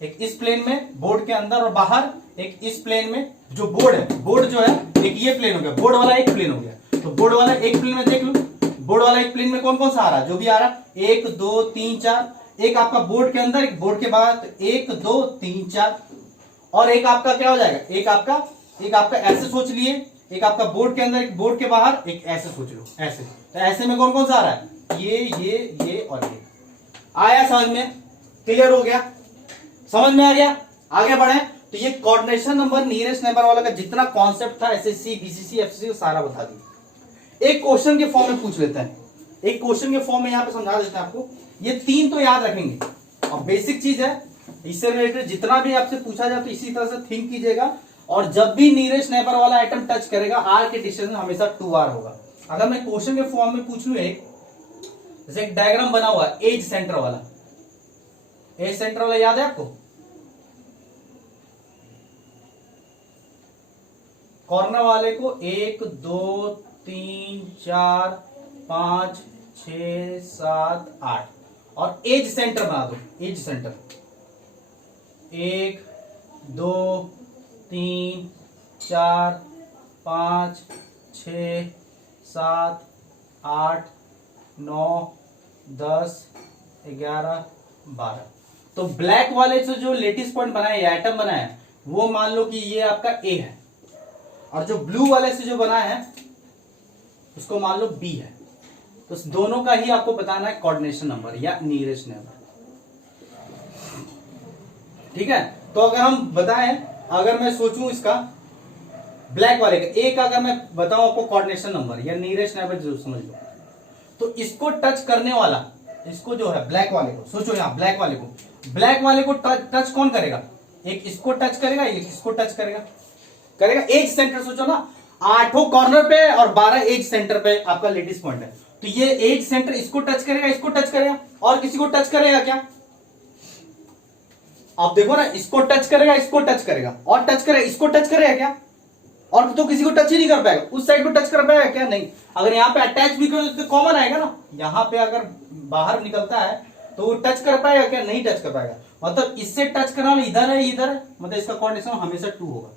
एक इस प्लेन में बोर्ड के अंदर और बाहर, एक इस प्लेन में जो बोर्ड है, बोर्ड जो है, एक ये प्लेन हो गया, बोर्ड वाला एक प्लेन हो गया। तो बोर्ड वाला एक प्लेन में देख लो, बोर्ड वाला एक प्लेन में कौन कौन सा आ रहा है, जो भी आ रहा है, 1 2 3 4। एक आपका बोर्ड के अंदर, एक बोर्ड के बाहर, तो 1 2 3 4। और एक आपका क्या हो जाएगा, एक आपका ऐसे सोच लिए, एक आपका बोर्ड के अंदर, एक बोर्ड के बाहर, एक ऐसे सोच लो, ऐसे। तो ऐसे में कौन कौन सा आ रहा है, ये और ये। आया समझ में, क्लियर हो गया, समझ में आ गया। आगे बढ़े तो ये कोऑर्डिनेशन नंबर, नियरेस्ट नेबर वाला का जितना कॉन्सेप्ट था, एसएससी बीसीसी एफसीसी सारा बता दिया। एक क्वेश्चन के फॉर्म में पूछ लेते हैं, एक क्वेश्चन के फॉर्म में यहां पे समझा देते हैं आपको। ये 3 तो याद रखेंगे, और बेसिक चीज है, इससे रिलेटेड जितना भी आपसे पूछा जाए तो इसी तरह से थिंक कीजिएगा। और जब भी नियरेस्ट नेबर वाला आइटम टच करेगा, आर के डिस्टेंस में हमेशा 2r होगा। अगर मैं क्वेश्चन के फॉर्म में पूछ लू, एक जैसे एक डायग्राम बना हुआ है, एज सेंटर वाला, एज सेंटर वाला याद है आपको, कॉर्नर वाले को 1 2 3 4 5 6 7 8, और एज सेंटर बना दो, एज सेंटर 1 2 3 4 5 6 7 8 9 10 11 12। तो ब्लैक वाले से जो लेटेस्ट पॉइंट बनाया, एटम बनाया, वो मान लो कि ये आपका ए है, और जो ब्लू वाले से जो बनाया है उसको मान लो बी है। तो दोनों का ही आपको बताना है कोऑर्डिनेशन नंबर या नियरेस्ट नेबर, ठीक है। तो अगर हम बताएं, अगर मैं सोचूं इसका ब्लैक वाले का, एक अगर मैं बताऊं आपको कोऑर्डिनेशन नंबर या नियरेस्ट नेबर, जो समझ लो, तो इसको टच करने वाला इसको जो है ब्लैक वाले को, सोचो यहाँ ब्लैक वाले को टच कौन करेगा, एक इसको टच करेगा, एक इसको टच करेगा एज सेंटर। सोचो ना 8 कॉर्नर पे और 12 एज सेंटर पे आपका लेटिस पॉइंट है, तो ये एज सेंटर इसको टच करेगा, इसको टच करेगा, और किसी को टच करेगा क्या? आप देखो ना, इसको टच करेगा, इसको टच करेगा, और टच करेगा, इसको टच करेगा क्या? और तो किसी को टच ही नहीं कर पाएगा, उस साइड को टच कर पाएगा क्या? नहीं। अगर यहाँ पे अटैच भी करो तो कॉमन आएगा ना, यहाँ पे अगर बाहर निकलता है तो वो टच कर पाएगा क्या? नहीं टच कर पाएगा। मतलब इससे टच करना इधर है, इधर है, मतलब इसका कोऑर्डिनेशन हमेशा 2 होगा।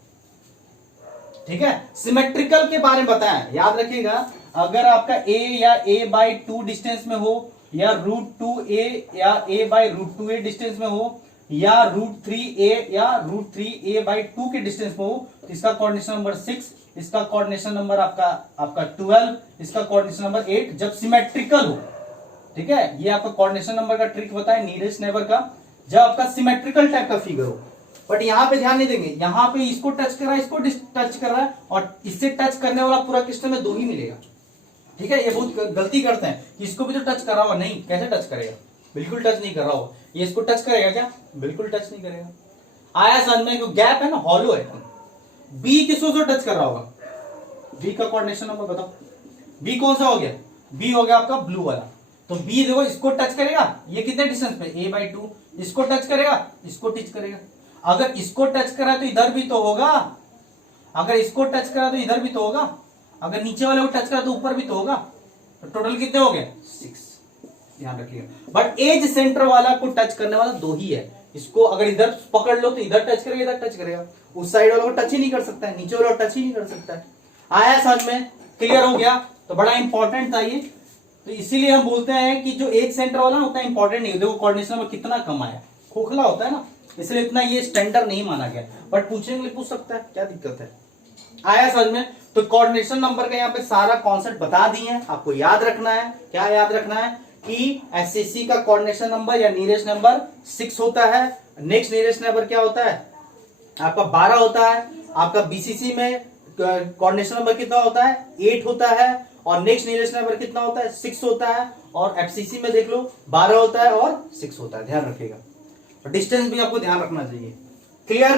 ठीक है, सिमेट्रिकल के बारे में बताएं, याद रखिएगा। अगर आपका a या a/2 डिस्टेंस में हो, या √2a या a/√2a डिस्टेंस में हो, या √3a या √3a/2 के डिस्टेंस में हो, तो इसका कोऑर्डिनेशन नंबर 6, इसका कोऑर्डिनेशन नंबर आपका 12, इसका कोऑर्डिनेशन नंबर 8 जब सिमेट्रिकल हो। ठीक है, ये आपका कोऑर्डिनेशन नंबर का ट्रिक बताए नियरेस्ट नेबर का, जब आपका सिमेट्रिकल टाइप का फिगर हो। बट यहां पे ध्यान नहीं देंगे, यहां पे इसको टच कर रहा है, इसको टच कर रहा है, और इससे टच करने वाला पूरा क्वेश्चन में 2 ही मिलेगा। ठीक है, ये बहुत गलती करते हैं कि इसको भी तो टच कर रहा होगा, नहीं, कैसे टच करेगा? बिल्कुल टच नहीं कर रहा होगा। ये इसको टच करेगा क्या? बिल्कुल टच नहीं करेगा। आया समझ में? जो गैप है ना, हॉलो है। बी किसको टच कर रहा होगा? बी का कोऑर्डिनेशन नंबर बताओ। बी कौन सा हो गया? बी हो गया आपका ब्लू वाला। तो बी देखो, इसको टच करेगा, ये कितने डिस्टेंस पे? a/2। इसको टच करेगा, इसको टच करेगा। अगर इसको टच करा तो इधर भी तो होगा, अगर इसको टच करा तो इधर भी तो होगा, अगर नीचे वाले को टच करा तो ऊपर भी तो होगा। तो टोटल कितने हो गए? 6। ध्यान रखिएगा। बट एज सेंटर वाला को टच करने वाला 2 ही है। इसको अगर इधर पकड़ लो तो इधर टच करेगा, इधर टच करेगा, उस साइड वाला को टच ही नहीं कर सकता है, नीचे वाला टच ही नहीं कर सकता है। आया समझ में? क्लियर हो गया? तो बड़ा इंपॉर्टेंट था ये, तो इसीलिए हम बोलते हैं कि जो एज सेंटर वाला ना उतना इंपॉर्टेंट नहीं। देखो कोऑर्डिनेशन में कितना कम आया, खोखला होता है ना, इसलिए इतना ये स्टैंडर्ड नहीं माना गया। बट पूछने के लिए पूछ सकता है, क्या दिक्कत है? आया समझ में? तो कोऑर्डिनेशन नंबर का यहाँ पे सारा कॉन्सेप्ट बता दिए हैं, आपको याद रखना है। क्या याद रखना है? कि एसएससी का कोऑर्डिनेशन नंबर या नियरेस्ट नंबर 6 होता है। नेक्स्ट नियरेस्ट नंबर क्या होता है? आपका 12 होता है। आपका बीसीसी में कोऑर्डिनेशन नंबर कितना होता है? 8 होता है। और नेक्स्ट नियरेस्ट नंबर कितना होता है? 6 होता है। और एफसीसी में देख लो 12 होता है और 6 होता है। ध्यान रखिएगा। डिस्टेंस भी आपको ध्यान रखना चाहिए। क्लियर?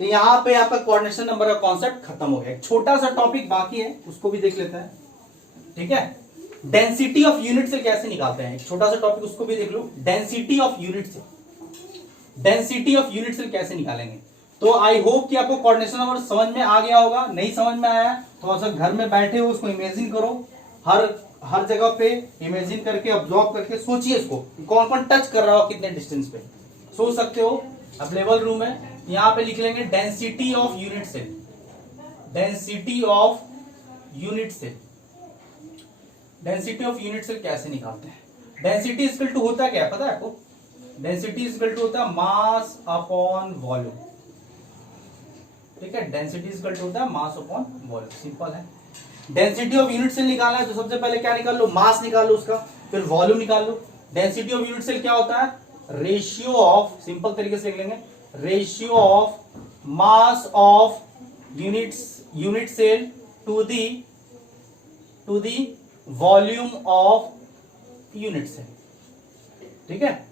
तो यहां पे आपका कोऑर्डिनेशन नंबर का कॉन्सेप्ट खत्म हो गया। एक छोटा सा टॉपिक बाकी है, उसको भी देख लेते हैं। ठीक है, डेंसिटी ऑफ यूनिट सेल कैसे निकालते हैं, एक छोटा सा टॉपिक, उसको भी देख लो। Density of unit cell, density of unit cell कैसे निकालेंगे। तो आई होप कि आपको कोऑर्डिनेशन नंबर समझ में आ गया होगा। नहीं समझ में आया तो ऐसा घर में बैठे हो उसको इमेजिन करो, हर जगह पे इमेजिन करके ऑब्जर्व करके सोचिए इसको, कौन कौन टच कर रहा हो कितने डिस्टेंस पे, सोच सकते हो। अवेलेबल रूम है, यहां पे लिख लेंगे density of unit cell. Density of unit cell, density of unit cell कैसे निकालते हैं? डेंसिटी इक्वल टू होता है क्या पता है आपको? डेंसिटी इक्वल टू होता है मास अपॉन वॉल्यूम। ठीक है, डेंसिटी इक्वल टू होता है मास अपॉन वॉल्यूम, सिंपल है। डेंसिटी ऑफ यूनिट सेल निकालना है तो सबसे पहले क्या निकाल लो? मास निकाल लो उसका, फिर वॉल्यूम निकाल लो। डेंसिटी ऑफ यूनिट सेल क्या होता है? रेशियो ऑफ, सिंपल तरीके से लिख लेंगे, ratio of mass of unit cell to the volume of unit cell. ठीक है,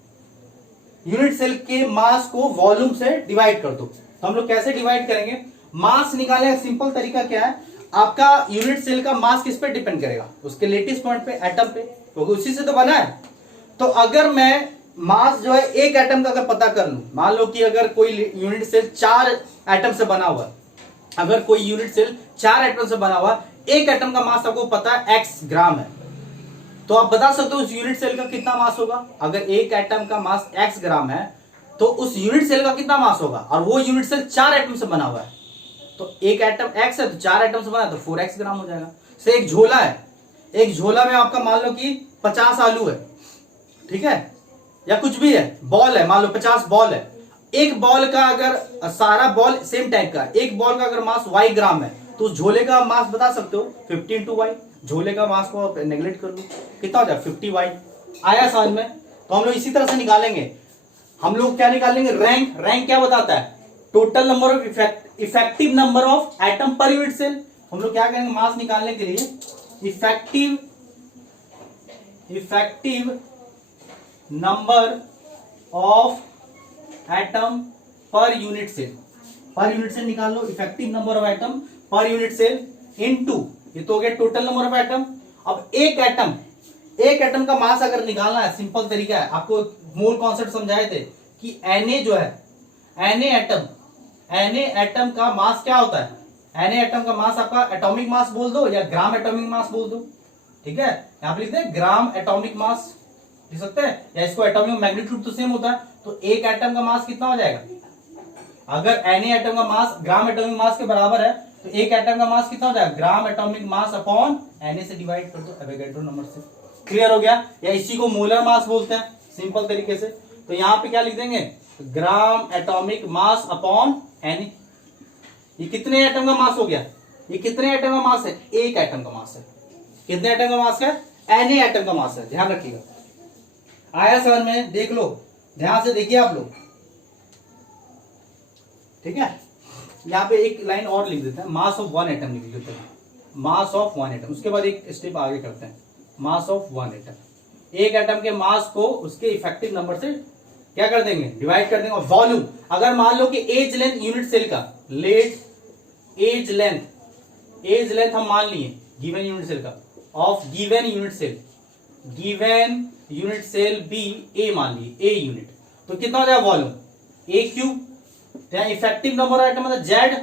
यूनिट सेल के मास को वॉल्यूम से डिवाइड कर दो। तो हम लोग कैसे डिवाइड करेंगे? मास निकालने का सिंपल तरीका क्या है? आपका यूनिट सेल का मास किस पे डिपेंड करेगा? उसके लेटिस पॉइंट पे, एटम पे, क्योंकि उसी से तो बना है। तो अगर मैं मास जो है एक एटम का अगर पता कर लूं, मान लो कि अगर कोई यूनिट सेल 4 एटम से बना हुआ, अगर कोई यूनिट सेल 4 एटम से बना हुआ, एक एटम का मास आपको पता है x ग्राम है, तो आप बता सकते हो उस यूनिट सेल का कितना मास होगा। अगर एक एटम का मास x ग्राम है तो उस यूनिट सेल का कितना मास होगा, और वो यूनिट सेल 4 एटम से बना हुआ है। तो एक एटम x है तो 4 एटम से बना है तो 4x ग्राम हो जाएगा। से एक झोला है, एक झोला में आपका मान लो कि 50 आलू है, ठीक है, या कुछ भी है, बॉल है, मान लो 50 बॉल है। एक बॉल का अगर सारा बॉल सेम टाइप का, एक बॉल का अगर मास y ग्राम है तो उस झोले का मास बता सकते हो 50 × y। झोले का मास को नेगलेक्ट कर लो, कितना हो जाए 50y। आया समझ में? तो हम लोग इसी तरह से निकालेंगे। हम लोग क्या निकालेंगे? रैंक। रैंक क्या बताता है? Total number of effective number of atom per unit cell. हम लोग क्या करेंगे मास निकालने के लिए? Effective number of atom per unit cell. Per unit cell निकाल लो, effective number of atom per unit cell into, ये तो हो गया टोटल नंबर ऑफ एटम। अब एक एटम का मास अगर निकालना है, सिंपल तरीका है, आपको मूल कॉन्सेप्ट समझाए थे कि Na जो है, Na एटम का मास क्या होता है? Na एटम का मास आपका एटॉमिक मास बोल दो या ग्राम एटॉमिक मास बोल दो, ठीक है। यहां पे लिखते हैं ग्राम एटॉमिक मास, लिख सकते हैं, या इसको एटॉमिक मैग्नीट्यूड तो सेम होता है, तो एक एटम का मास कितना हो जाएगा? अगर Na एटम का मास ग्राम एटॉमिक मास के बराबर है तो एक एटम का मास कितना हो जाएगा? ग्राम एटॉमिक मास अपॉन Na से डिवाइड कर दो एवोगैड्रो नंबर से। क्लियर हो गया? या इसी को मोलर मास बोलते हैं सिंपल तरीके से। तो यहां पे क्या लिख देंगे? ग्राम एटॉमिक मास अपॉन Na। ये कितने एटम का मास हो गया? ये कितने एटम का मास है? एक एटम का मास है। कितने एटम का मास है? Na एटम का मास है, ध्यान रखिएगा। आया समझ में? देख लो, ध्यान से देखिए आप लोग, ठीक है। यहां पे एक लाइन और लिख देते हैं, मास ऑफ वन एटम लिख देते हैं, मास ऑफ वन एटम। उसके बाद एक स्टेप आगे करते हैं, मास ऑफ वन एटम। एक एटम के मास को उसके इफेक्टिव नंबर से क्या कर देंगे? डिवाइड कर देंगे। और वॉल्यूम, अगर मान लो कि एज लेंथ यूनिट सेल का, लेट एज लेंथ हम मान लिए गिवन यूनिट सेल का, of given unit cell be a मान लिए, ए यूनिट, तो कितना हो जाएगा volume? A cube. Effective number of atom मतलब Z.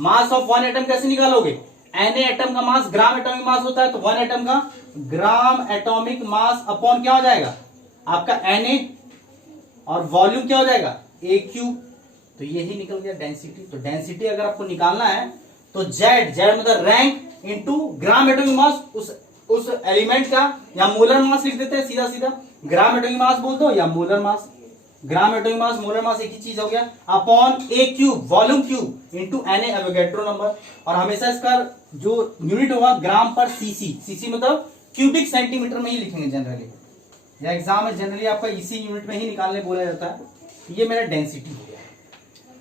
Mass of one atom कैसे निकालोगे? Na एटम का मास ग्राम एटॉमिक मास होता है, तो वन एटम का ग्राम एटॉमिक मास अपॉन क्या हो जाएगा? आपका Na, और वॉल्यूम क्या हो जाएगा? ए क्यूब। तो यही निकल गया डेंसिटी। तो डेंसिटी अगर आपको निकालना है तो जेड मतलब रैंक इनटू ग्राम एटॉमिक मास, उस एलिमेंट का, या मोलर मास लिख देते हैं सीधा सीधा, ग्राम एटॉमिक मास बोल दो या molar mass. Gram atomic mass molar mass एक ही चीज हो गया, upon a cube volume cube into Na Avogadro number. और हमेशा इसका जो यूनिट होगा ग्राम पर सीसी मतलब क्यूबिक सेंटीमीटर में ही लिखेंगे जनरली, या एग्जाम में जनरली आपका इसी यूनिट में ही निकालने बोला जाता है। ये मेरा डेंसिटी हो गया,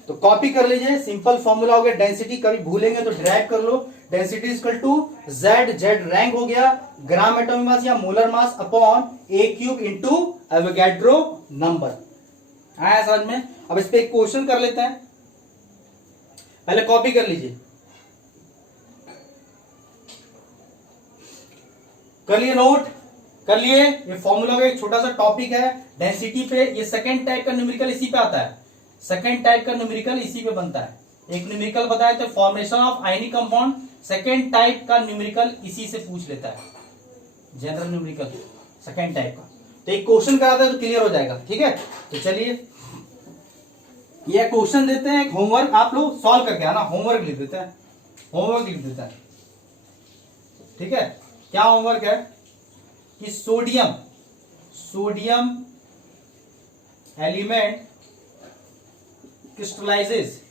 तो कॉपी कर लीजिए, सिंपल फॉर्मूला हो गया डेंसिटी। कभी भूलेंगे तो ड्रैग कर लो, density equal to Z rank हो गया ग्राम एटॉमिक मास या molar mass upon a cube into Avogadro number. आया समझ में? अब इस पे एक क्वेश्चन कर लेते हैं, पहले कॉपी कर लीजिए, कर लिए नोट, कर लिए। ये फॉर्मूला का एक छोटा सा टॉपिक है डेंसिटी पे, ये सेकंड टाइप का न्यूमेरिकल इसी पे आता है, सेकंड टाइप का न्यूमेरिकल इसी पे बनता है। एक न्यूमेरिकल बताया तो formation of ionic compound, second type का न्यूमेरिकल इसी से पूछ लेता है, जनरल न्यूमेरिकल सेकंड टाइप का। तो एक क्वेश्चन कराता है तो क्लियर हो जाएगा, ठीक है। तो चलिए ये क्वेश्चन देते हैं, होमवर्क आप लोग सॉल्व करके आना, होमवर्क लिख देते हैं, होमवर्क लिख देता है, ठीक है। क्या होमवर्क है कि sodium element crystallises,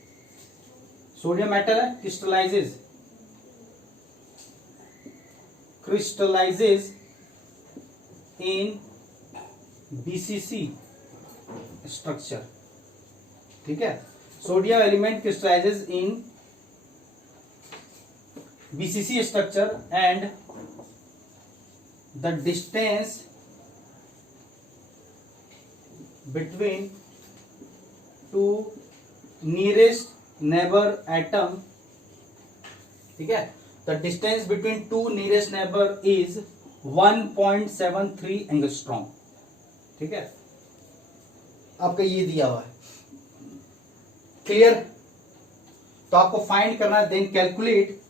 sodium metal है, क्रिस्टलाइजेज इन बीसीसी स्ट्रक्चर, ठीक है। Sodium element crystallises in BCC structure and the distance between two nearest neighbor atom, ठीक है। the distance between two nearest neighbor is 1.73 angstrom, ठीक है। आपका ये दिया हुआ है, क्लियर। तो आपको फाइंड करना है, then calculate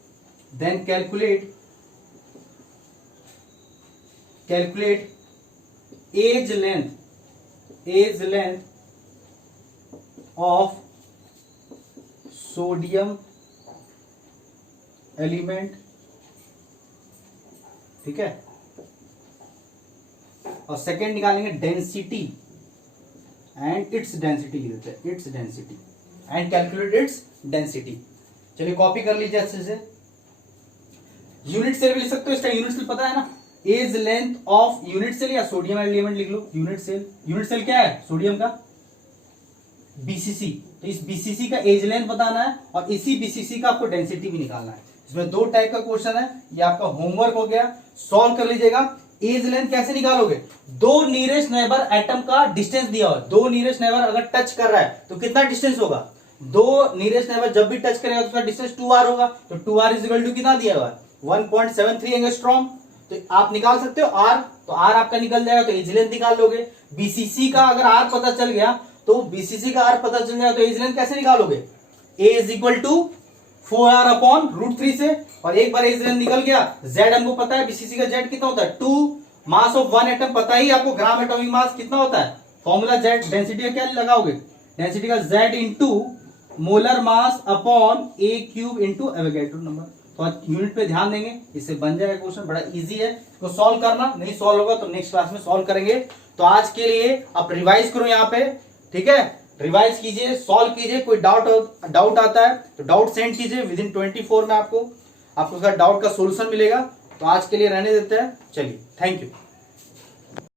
edge length of sodium element, ठीक है। और सेकेंड निकालेंगे डेंसिटी एंड इट्स डेंसिटी लिख देते हैं, its density and calculate its density. चलिए कॉपी कर लीजिए अच्छे से। यूनिट सेल भी लिख सकते हो, इसका यूनिट सेल पता है ना, edge length of unit cell, या सोडियम एलिमेंट लिख लो यूनिट सेल क्या है सोडियम का, बीसीसी। तो इस बीसीसी का एज लेंथ बताना है और इसी बीसीसी का आपको डेंसिटी भी निकालना है। इसमें दो टाइप का क्वेश्चन है, ये आपका होमवर्क हो गया, सॉल्व कर लीजिएगा। एज लेंथ कैसे निकालोगे, दो नियरेस्ट नेबर एटम का डिस्टेंस दिया हुआ है, दो नियरेस्ट नेबर अगर टच कर रहा है तो कितना डिस्टेंस होगा, दो नियरेस्ट नेबर जब भी टच करेगा तो उसका डिस्टेंस 2r होगा, तो 2r इज इक्वल टू कितना दिया हुआ है 1.73 एंगस्ट्रॉम। तो आप निकाल सकते हो r, तो r आपका निकल जाएगा, तो एज लेंथ निकाल लोगे। बीसीसी का अगर r पता चल गया तो बीसीसी का r पता चल गया तो एज लेंथ कैसे निकालोगे, a is equal to 4r upon √3 से, और एक बार एज लेंथ निकल गया, z हमको पता है, बीसीसी का z कितना होता है 2, मास ऑफ वन एटम पता ही आपको, ग्राम एटॉमिक मास कितना होता है, फॉर्मूला z, डेंसिटी का क्या लगाओगे, डेंसिटी का z into molar mass upon a cube into Avogadro number. तो आज यूनिट पे ध्यान देंगे, इससे बन जाएगा क्वेश्चन, बड़ा इजी है, इसको सॉल्व करना, नहीं सॉल्व होगा तो नेक्स्ट क्लास में सॉल्व करेंगे। तो आज के लिए आप रिवाइज करो यहाँ पे, ठीक है, रिवाइज कीजिए, सॉल्व कीजिए, कोई डाउट आता है तो डाउट सेंड कीजिए, विद इन 24 में आपको उसका डाउट का सोल्यूशन मिलेगा। तो आज के लिए रहने देते हैं, चलिए, थैंक यू।